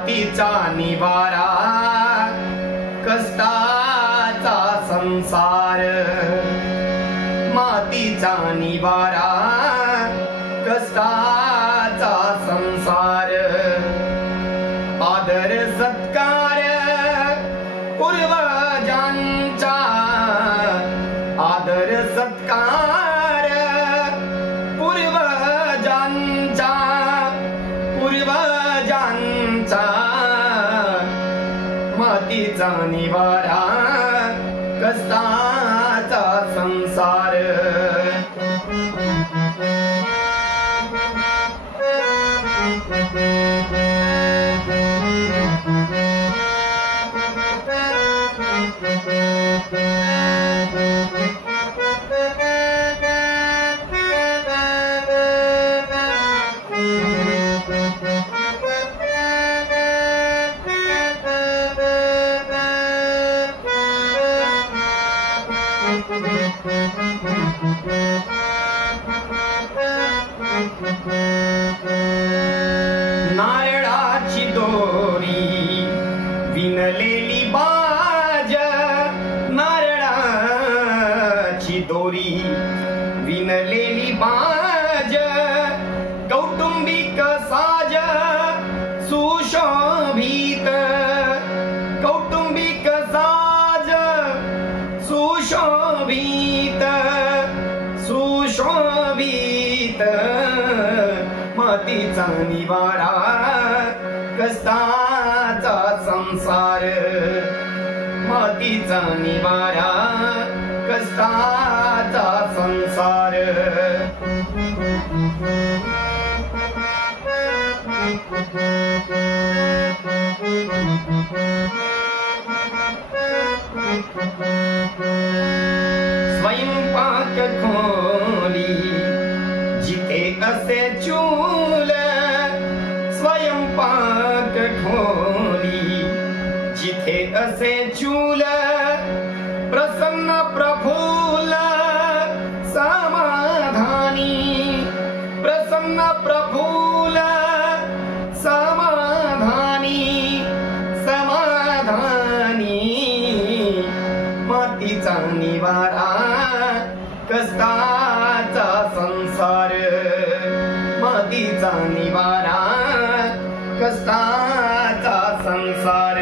मातीचा निवारा कष्टाचा संसार, मातीचा निवारा कष्टाचा संसार, आदर सत्कार पूर्वजांचा, आदर सत्कार पूर्वजांचा, पूर्वजांचा, मातीचा निवारा कष्टाचा संसार. नारळाची दोरी विणलेली बाज, नारळाची दोरी विणलेली बाज, कौटुंबिक साज सुशोभित, कौटुंबिक साज सुशोभित, सुशोभित, मातीचा निवारा कष्टाचा संसार, मातीचा निवारा कष्टाचा संसार. स्वयंपाक खोली जिथे असे चूल, स्वयंपाक खोली जिथे असे चूल, प्रसन्न प्रफुल्ल समाधानी, प्रसन्न प्रफुल्ल समाधानी, समाधानी, मातीचा निवारा कष्टाचा संसार, मातीचा निवारा कष्टाचा संसार.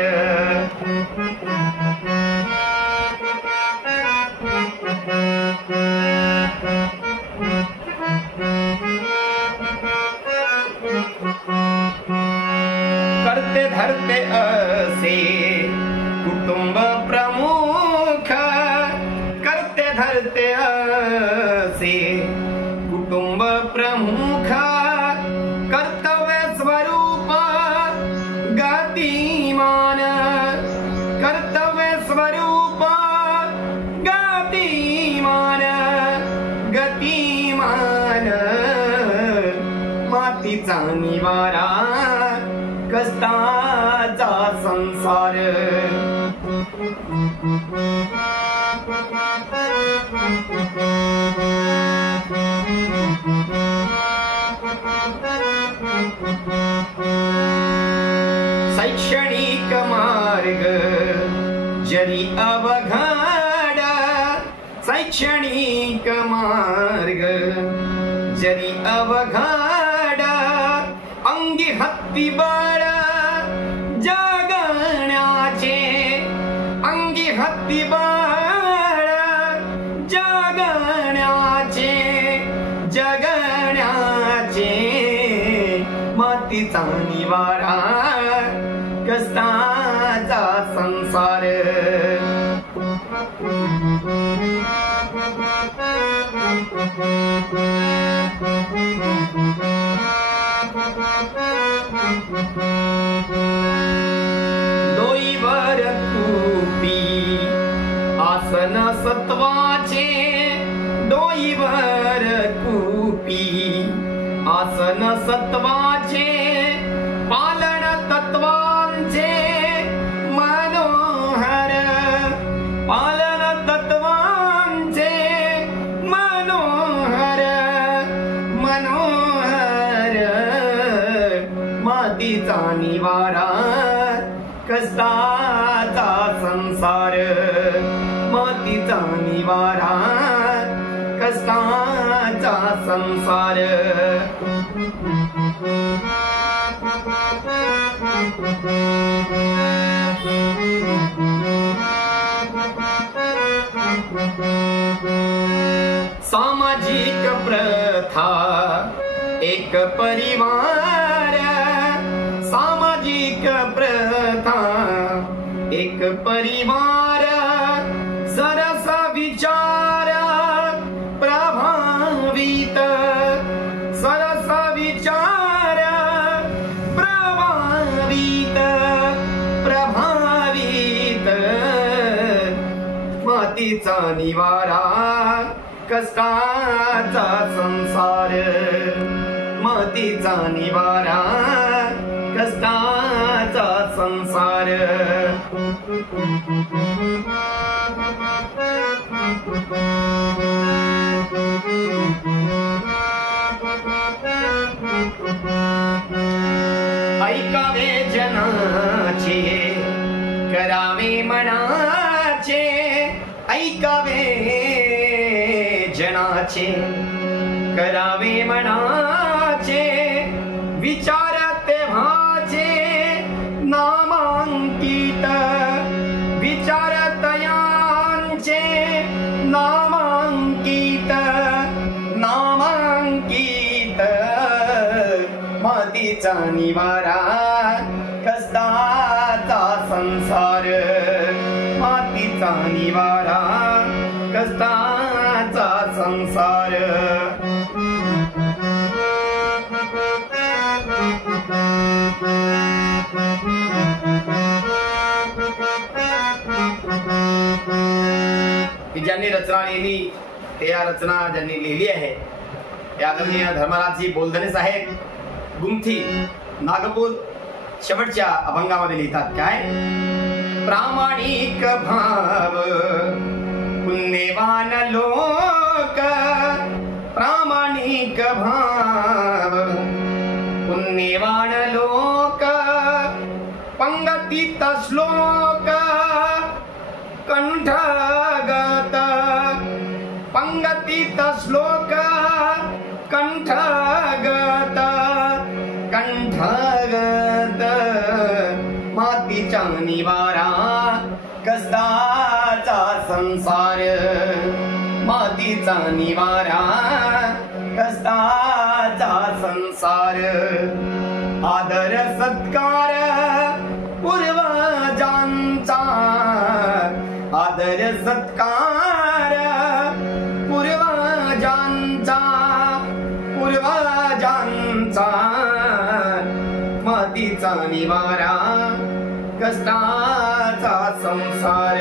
करते धरते असे कुटुंब प्रमुख, करते धरते असे कुटुंब प्रमुख, कर्तव्य स्वरूप गतिमान, कर्तव्य स्वरूप गतिमान, गतिमान, मातीचा निवारा कष्टाचा संसार. शैक्षणिक मार्ग जरी अवघड, शैक्षणिक मार्ग जरी अवघड, अंगी हत्ती बळ जगण्याचे, अंगी हत्ती बळ जगण्याचे, जगण्याचे, मातीचा निवारा कष्टाचा संसार. डोईवर कुपी आसन सत्वाचे, डोईवर कुपी आसन सत्वाचे, पालन तत्वांचे मनोहर, पालन तत्वांचे मनोहर, मनोहर, मातीचा निवारा कष्टाचा संसार मातीचा निवारा कष्टाचा संसार सामाजिक प्रथा एक परिवार सामाजिक प्रथा एक परिवार सरस विचार प्रभावित सरस विचार प्रभावित प्रभावित मातीचा निवारा कष्टाचा संसार मातीचा निवारा कष्टाचा संसार ऐकावे जनाचे करावे मनाचे ऐकावे जनाचे करावे मनाचे विचार तेव्हाचे नामांकित विचार तयांचे नामांकित नामांकित मातीचा निवारा कष्टाचा संसार मातीचा निवारा कष्टाचा संसार ज्यांनी रचना लिहिली या रचना ज्यांनी लिहिली आहे ते आदरणीय धर्मराजजी बोलधने साहेब गुमथी नागपूर शेवटच्या अभंगामध्ये लिहितात काय प्रामाणिक भाव पुण्यवान लोक प्रामाणिक भाव पुण्यवान लोक पंगतीत श्लोक कंठगत पंगतीत श्लोक कंठगत कंठगत मातीचा निवारा कष्टाचा संसार मातीचा निवारा कष्टाचा संसार आदर सत्कार पूर्वजांचा आदर सत्कार पूर्वजांचा पूर्वजांचा मातीचा निवारा कष्टाचा संसार